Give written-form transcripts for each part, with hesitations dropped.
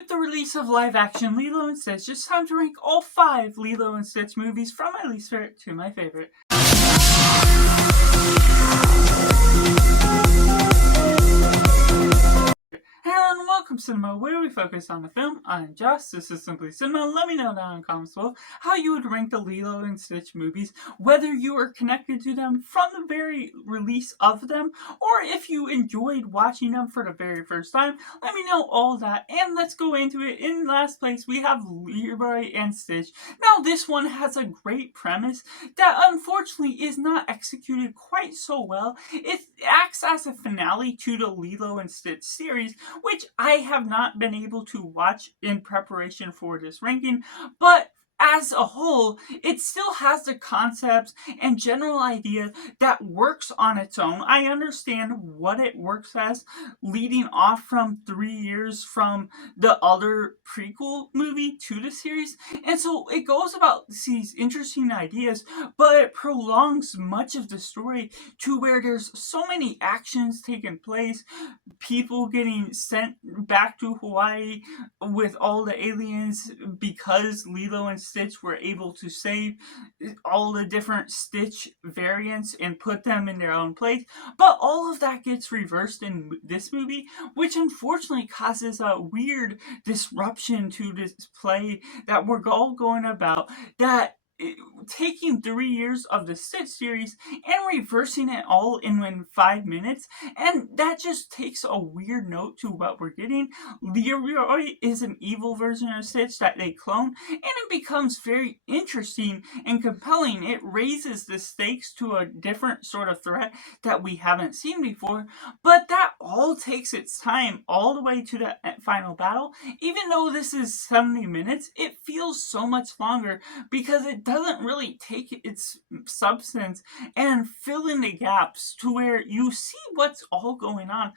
With the release of live-action Lilo and Stitch, it's time to rank all 5 Lilo and Stitch movies from my least favorite to my favorite. Hello and welcome to Cinema, where we focus on the film. I'm Josh, this is Simply Cinema. Let me know down in the comments below how you would rank the Lilo and Stitch movies, whether you are connected to them from the very release of them, or if you enjoyed watching them for the very first time. Let me know all that, and let's go into it. In last place, we have Lilo and Stitch. Now, this one has a great premise that unfortunately is not executed quite so well. It acts as a finale to the Lilo and Stitch series, which I have not been able to watch in preparation for this ranking, but as a whole, it still has the concepts and general idea that works on its own. I understand what it works as, leading off from 3 years from the other prequel movie to the series, and so it goes about these interesting ideas, but it prolongs much of the story to where there's so many actions taking place, people getting sent back to Hawaii with all the aliens because Lilo and Stitch were able to save all the different Stitch variants and put them in their own place. But all of that gets reversed in this movie, which unfortunately causes a weird disruption to this play that we're all going about, that taking 3 years of the Stitch series and reversing it all in 5 minutes, and that just takes a weird note to what we're getting. Leroy is an evil version of Stitch that they clone, and it becomes very interesting and compelling. It raises the stakes to a different sort of threat that we haven't seen before, but that all takes its time all the way to the final battle. Even though this is 70 minutes, it feels so much longer because it doesn't really take its substance and fill in the gaps to where you see what's all going on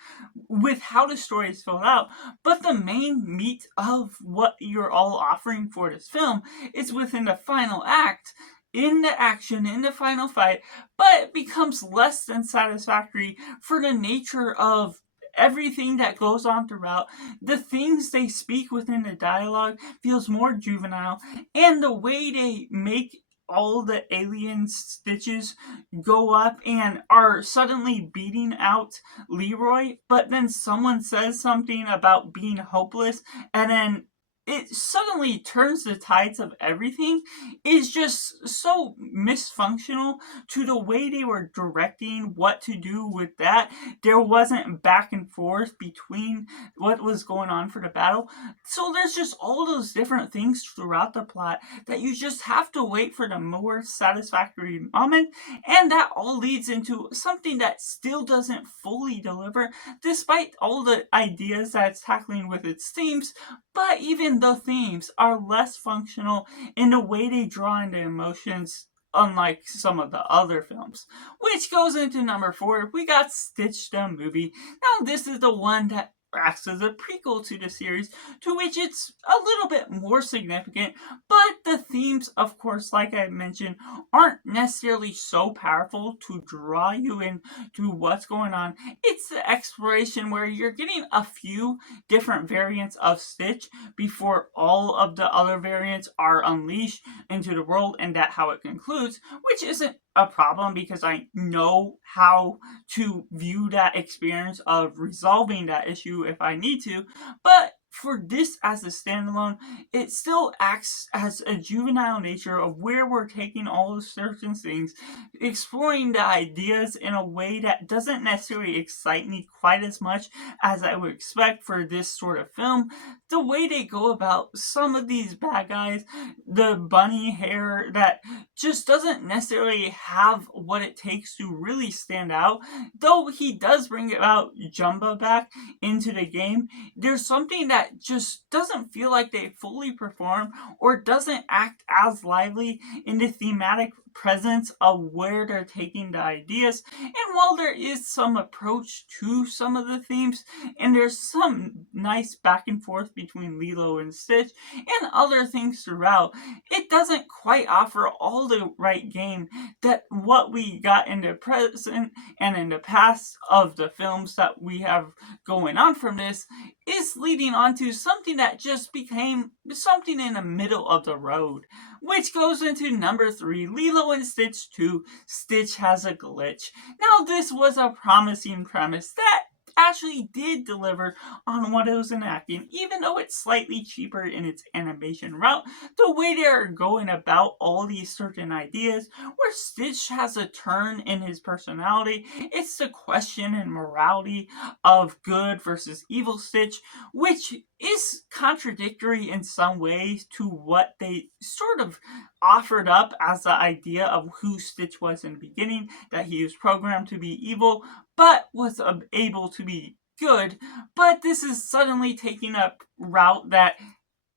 with how the story is filled out. But the main meat of what you're all offering for this film is within the final act, in the action, in the final fight, but it becomes less than satisfactory for the nature of everything that goes on throughout. The things they speak within the dialogue feels more juvenile, and the way they make all the alien Stitches go up and are suddenly beating out Leroy, but then someone says something about being hopeless, and then it suddenly turns the tides of everything, is just so misfunctional to the way they were directing what to do with that. There wasn't back and forth between what was going on for the battle. So there's just all those different things throughout the plot that you just have to wait for the more satisfactory moment, and that all leads into something that still doesn't fully deliver despite all the ideas that it's tackling with its themes. But even the themes are less functional in the way they draw in the emotions, unlike some of the other films. Which goes into number 4, we got Stitch the movie. Now this is the one that acts as a prequel to the series, to which it's a little bit more significant, but the themes, of course, like I mentioned, aren't necessarily so powerful to draw you into what's going on. It's the exploration where you're getting a few different variants of Stitch before all of the other variants are unleashed into the world, and that's how it concludes, which isn't a problem because I know how to view that experience of resolving that issue if I need to. But for this as a standalone, it still acts as a juvenile nature of where we're taking all of certain things, exploring the ideas in a way that doesn't necessarily excite me quite as much as I would expect for this sort of film. The way they go about some of these bad guys, the bunny hair that just doesn't necessarily have what it takes to really stand out, though he does bring about Jumba back into the game, there's something that just doesn't feel like they fully perform or doesn't act as lively in the thematic presence of where they're taking the ideas. And while there is some approach to some of the themes, and there's some nice back and forth between Lilo and Stitch and other things throughout, it doesn't quite offer all the right game that what we got in the present and in the past of the films that we have going on from this is leading on to something that just became something in the middle of the road, which goes into number 3, Lilo and Stitch 2, Stitch Has a Glitch. Now, this was a promising premise that actually did deliver on what it was enacting, even though it's slightly cheaper in its animation route. The way they're going about all these certain ideas, where Stitch has a turn in his personality, it's the question and morality of good versus evil Stitch, which is contradictory in some ways to what they sort of offered up as the idea of who Stitch was in the beginning, that he was programmed to be evil, but was able to be good. But this is suddenly taking a route that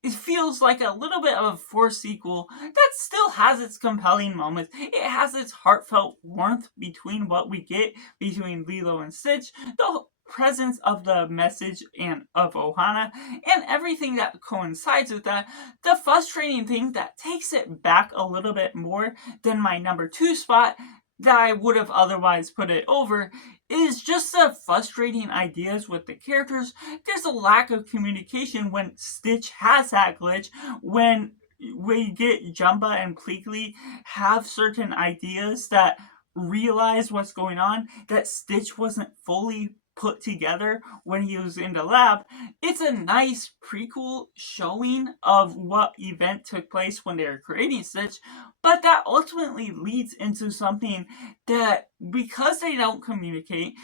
it feels like a little bit of a forced sequel that still has its compelling moments. It has its heartfelt warmth between what we get between Lilo and Stitch, the presence of the message and of Ohana, and everything that coincides with that. The frustrating thing that takes it back a little bit more than my number 2 spot that I would have otherwise put it over is just the frustrating ideas with the characters. There's a lack of communication when Stitch has that glitch, when we get Jumba and Pleakley have certain ideas that realize what's going on, that Stitch wasn't fully put together when he was in the lab. It's a nice prequel showing of what event took place when they were creating Stitch, but that ultimately leads into something that, because they don't communicate,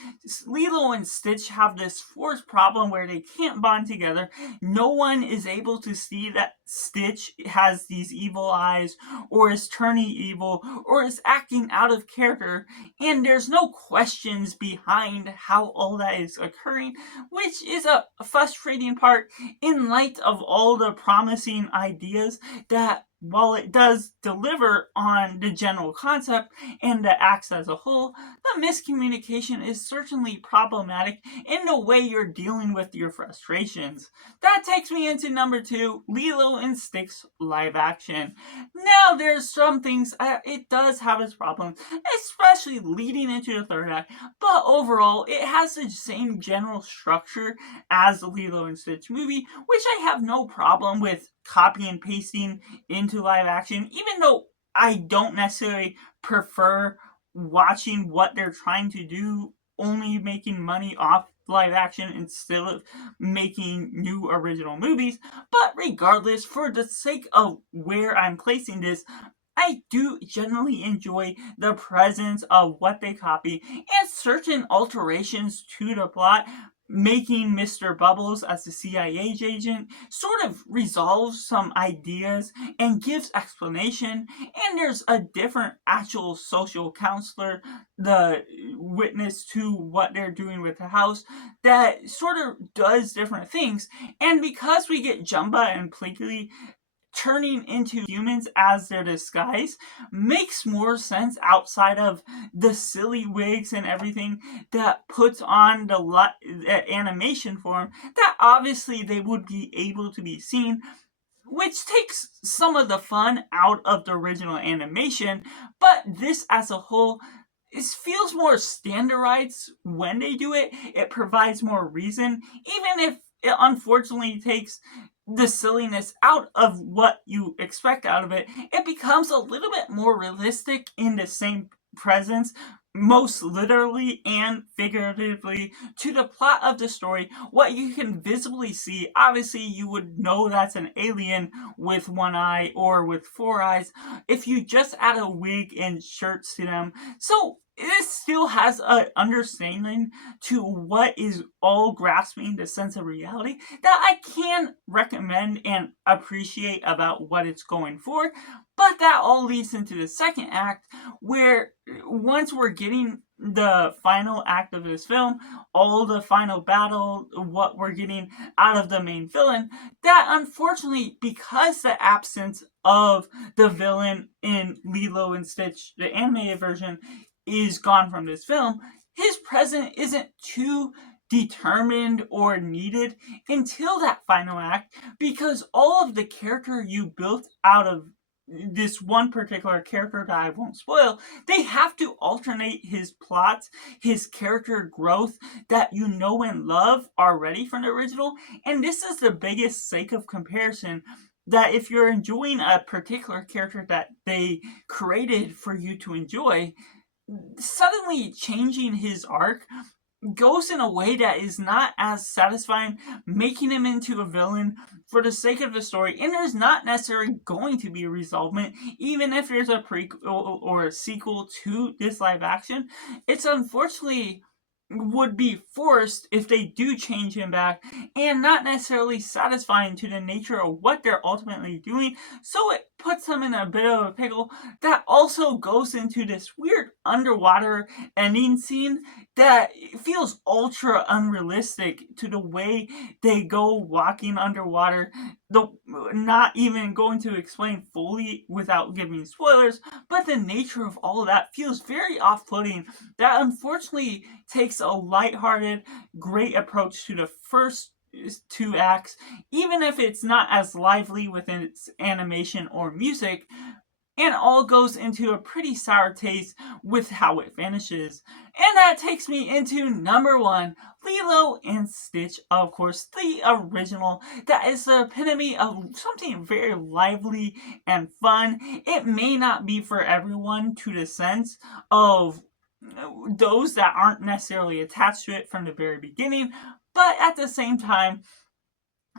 Lilo and Stitch have this forced problem where they can't bond together. No one is able to see that Stitch has these evil eyes, or is turning evil, or is acting out of character, and there's no questions behind how all that is occurring, which is a frustrating part in light of all the promising ideas that, while it does deliver on the general concept and the acts as a whole, the miscommunication is certainly problematic in the way you're dealing with your frustrations. That takes me into number 2, Lilo and Stitch live action. Now, there's some things, it does have its problems, especially leading into the third act, but overall, it has the same general structure as the Lilo and Stitch movie, which I have no problem with copy and pasting into live action, even though I don't necessarily prefer watching what they're trying to do, only making money off live action instead of making new original movies. But regardless, for the sake of where I'm placing this, I do generally enjoy the presence of what they copy and certain alterations to the plot. Making Mr. Bubbles as the CIA agent sort of resolves some ideas and gives explanation, and there's a different actual social counselor, the witness to what they're doing with the house, that sort of does different things. And because we get Jumba and Pleakley turning into humans as their disguise, makes more sense outside of the silly wigs and everything that puts on the animation form, that obviously they would be able to be seen, which takes some of the fun out of the original animation. But this as a whole, it feels more standardized when they do it. It provides more reason, even if it unfortunately takes the silliness out of what you expect out of it. It becomes a little bit more realistic in the same presence, most literally and figuratively, to the plot of the story. What you can visibly see, obviously you would know that's an alien with one eye or with 4 eyes if you just add a wig and shirts to them. So this still has an understanding to what is all grasping the sense of reality that I can recommend and appreciate about what it's going for. But that all leads into the second act, where once we're getting the final act of this film, all the final battle, what we're getting out of the main villain, that unfortunately, because the absence of the villain in Lilo and Stitch, the animated version, is gone from this film, his presence isn't too determined or needed until that final act, because all of the character you built out of this one particular character that I won't spoil, they have to alternate his plots, his character growth that you know and love already from the original. And this is the biggest sake of comparison, that if you're enjoying a particular character that they created for you to enjoy, suddenly changing his arc goes in a way that is not as satisfying, making him into a villain for the sake of the story, and there's not necessarily going to be a resolvement, even if there's a prequel or a sequel to this live action. It's unfortunately would be forced if they do change him back, and not necessarily satisfying to the nature of what they're ultimately doing, so it puts them in a bit of a pickle that also goes into this weird underwater ending scene that feels ultra unrealistic to the way they go walking underwater. Not even going to explain fully without giving spoilers, but the nature of all of that feels very off-putting, that unfortunately takes a lighthearted, great approach to the first two acts, even if it's not as lively within its animation or music, and all goes into a pretty sour taste with how it finishes. And that takes me into number one, Lilo and Stitch, of course, the original. That is the epitome of something very lively and fun. It may not be for everyone, to the sense of those that aren't necessarily attached to it from the very beginning, but at the same time,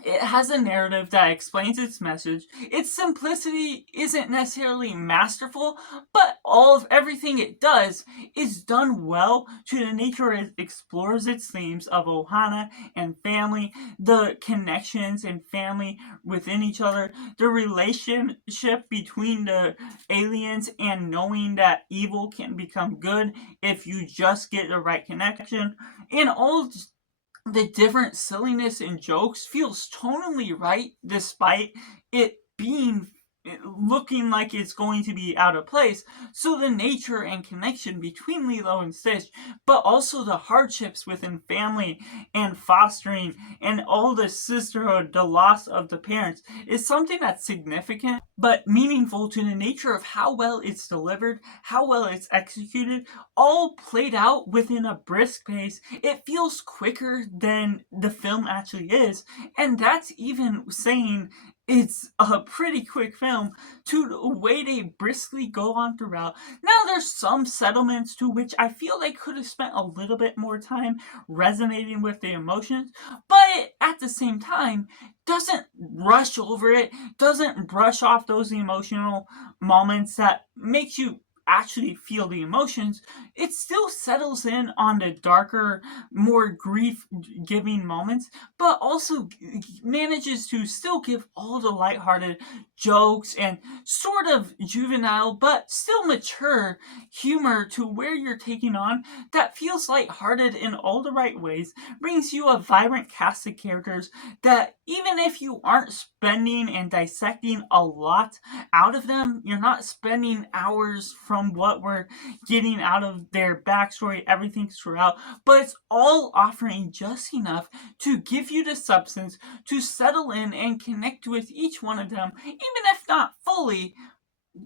it has a narrative that explains its message. Its simplicity isn't necessarily masterful, but all of everything it does is done well to the nature it explores its themes of Ohana and family, the connections and family within each other, the relationship between the aliens and knowing that evil can become good if you just get the right connection, and all the different silliness and jokes feels tonally right despite it being looking like it's going to be out of place. So the nature and connection between Lilo and Stitch, but also the hardships within family and fostering and all the sisterhood, the loss of the parents, is something that's significant but meaningful to the nature of how well it's delivered, how well it's executed, all played out within a brisk pace. It feels quicker than the film actually is, and that's even saying it's a pretty quick film to the way they briskly go on throughout. Now, there's some settlements to which I feel they could have spent a little bit more time resonating with the emotions, but at the same time, doesn't rush over it, doesn't brush off those emotional moments that makes you actually feel the emotions. It still settles in on the darker, more grief-giving moments, but also manages to still give all the lighthearted jokes and sort of juvenile, but still mature humor to where you're taking on that feels lighthearted in all the right ways, brings you a vibrant cast of characters that even if you aren't spending and dissecting a lot out of them, you're not spending hours from what we're getting out of their backstory, everything throughout, but it's all offering just enough to give you the substance to settle in and connect with each one of them, even if not fully,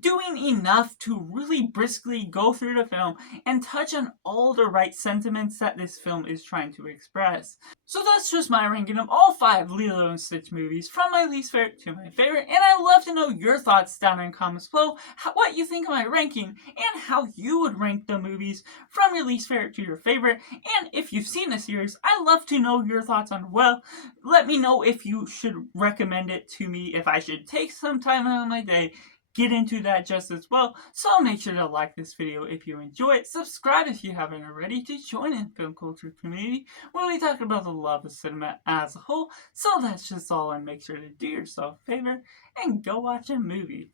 doing enough to really briskly go through the film and touch on all the right sentiments that this film is trying to express. So that's just my ranking of all 5 Lilo and Stitch movies, from my least favorite to my favorite, and I'd love to know your thoughts down in comments below, what you think of my ranking, and how you would rank the movies from your least favorite to your favorite. And if you've seen the series, I'd love to know your thoughts on it. Well, let me know if you should recommend it to me, if I should take some time out of my day, get into that just as well. So make sure to like this video if you enjoy it, subscribe if you haven't already, to join in the film culture community where we talk about the love of cinema as a whole. So that's just all, and make sure to do yourself a favor and go watch a movie.